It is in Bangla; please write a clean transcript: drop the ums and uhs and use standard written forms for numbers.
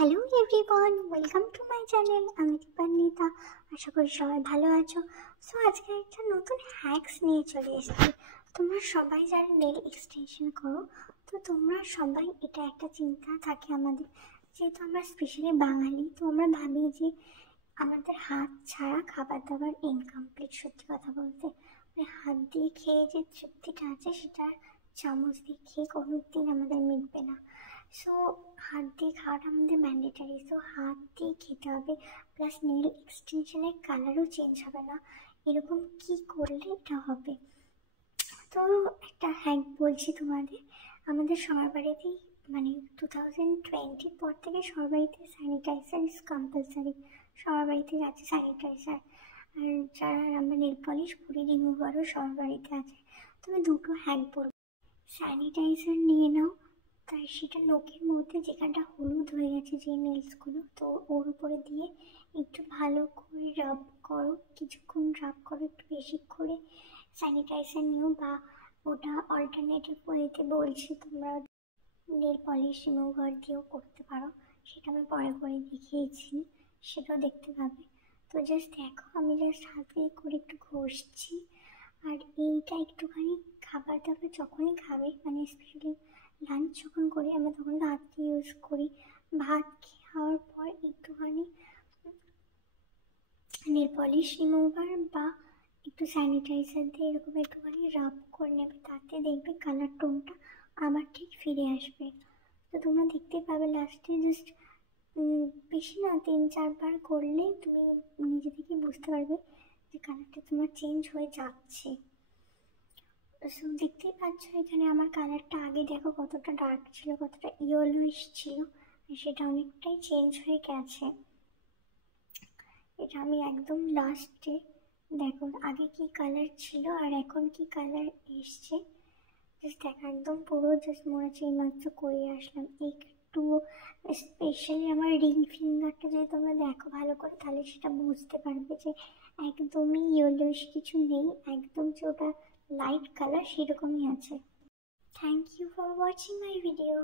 Hello everyone, welcome to my channel. আমি দীপান্বিতা। আশা করি সবাই ভালো আছো। সো আজকে একটা নতুন হ্যাক্স নিয়ে চলে এসেছি। তোমরা সবাই যারা নেল এক্সটেনশন করো, তো তোমরা সবাই এটা একটা চিন্তা থাকে আমাদের, যেহেতু আমরা স্পেশালি বাঙালি, তো আমরা ভাবি যে আমাদের হাত ছাড়া খাবার দাবার ইনকমপ্লিট। সত্যি কথা বলতে মানে হাত দিয়ে খেয়ে যে তৃপ্তিটা আছে সেটা চামচ দিয়ে খেয়ে কোনোদিন আমাদের মিটবে না। সো হাত দিয়ে খাওয়াটা আমাদের ম্যান্ডেটারি। সো হাত দিয়ে খেতে হবে, প্লাস নেল এক্সটেনশনের কালারও চেঞ্জ হবে না। এরকম কি করলে এটা হবে? তো একটা হ্যাক বলছি তোমাদের। আমাদের সবার বাড়িতেই মানে 2020 পর থেকে সবার বাড়িতে স্যানিটাইজার ইজ কম্পালসারি। সবার বাড়িতে আছে স্যানিটাইজার। আর যারা আমরা নেল পলিশ পুরি রিমুভারও সবার বাড়িতে আছে। তুমি দুটো হ্যাক বলবো। স্যানিটাইজার নিয়ে নাও, তাই সেটা নখের মধ্যে যেখানটা হলুদ হয়ে গেছে যে নেলসগুলো, তো ওর উপরে দিয়ে একটু ভালো করে রাব করো, কিছুক্ষণ রাব করো একটু বেশি করে। স্যানিটাইজার নিও, বা ওটা অল্টারনেটিভ ওয়েতে বলছি তোমরা নেল পলিশ রিমুভার দিয়েও করতে পারো। সেটা আমি পরে করে দেখিয়েছি, সেটাও দেখতে পাবে। তো জাস্ট দেখো, আমি জাস্ট হাতে করে একটু ঘষছি। আর এইটা একটুখানি খাবার দাবার যখনই খাবে, মানে স্পেশালি লাঞ্চ যখন করি আমরা, তখন তো হাতকে ইউজ করি। ভাত খাওয়ার পর একটুখানি নেল পলিশ রিমুভার বা একটু স্যানিটাইজার দিয়ে এরকম একটুখানি রাব করে নেবে, তাতে দেখবে কালার টোনটা আবার ঠিক ফিরে আসবে। তো তোমরা দেখতে পাবে লাস্টে জাস্ট বেশি না 3-4 বার করলে তুমি নিজে থেকে বুঝতে পারবে যে কালারটা তোমার চেঞ্জ হয়ে যাচ্ছে। সো দেখতেই পাচ্ছ এখানে আমার কালারটা আগে দেখো কতটা ডার্ক ছিল, কতটা ইয়েলোইশ ছিল, সেটা অনেকটাই চেঞ্জ হয়ে গেছে। এটা আমি একদম লাস্টে দেখো আগে কি কালার ছিল আর এখন কি কালার এসছে, জাস্ট দেখো একদম পুরো জাস্ট মনে হচ্ছে এইমাত্র করে আসলাম। একটু স্পেশালি আমার রিং ফিঙ্গারটা যদি তোমরা দেখো ভালো করে, তাহলে সেটা বুঝতে পারবে যে একদমই ইয়েলোইশ কিছু নেই, একদম যে ওটা লাইট কালার সেরকমই আছে। Thank you for watching my video.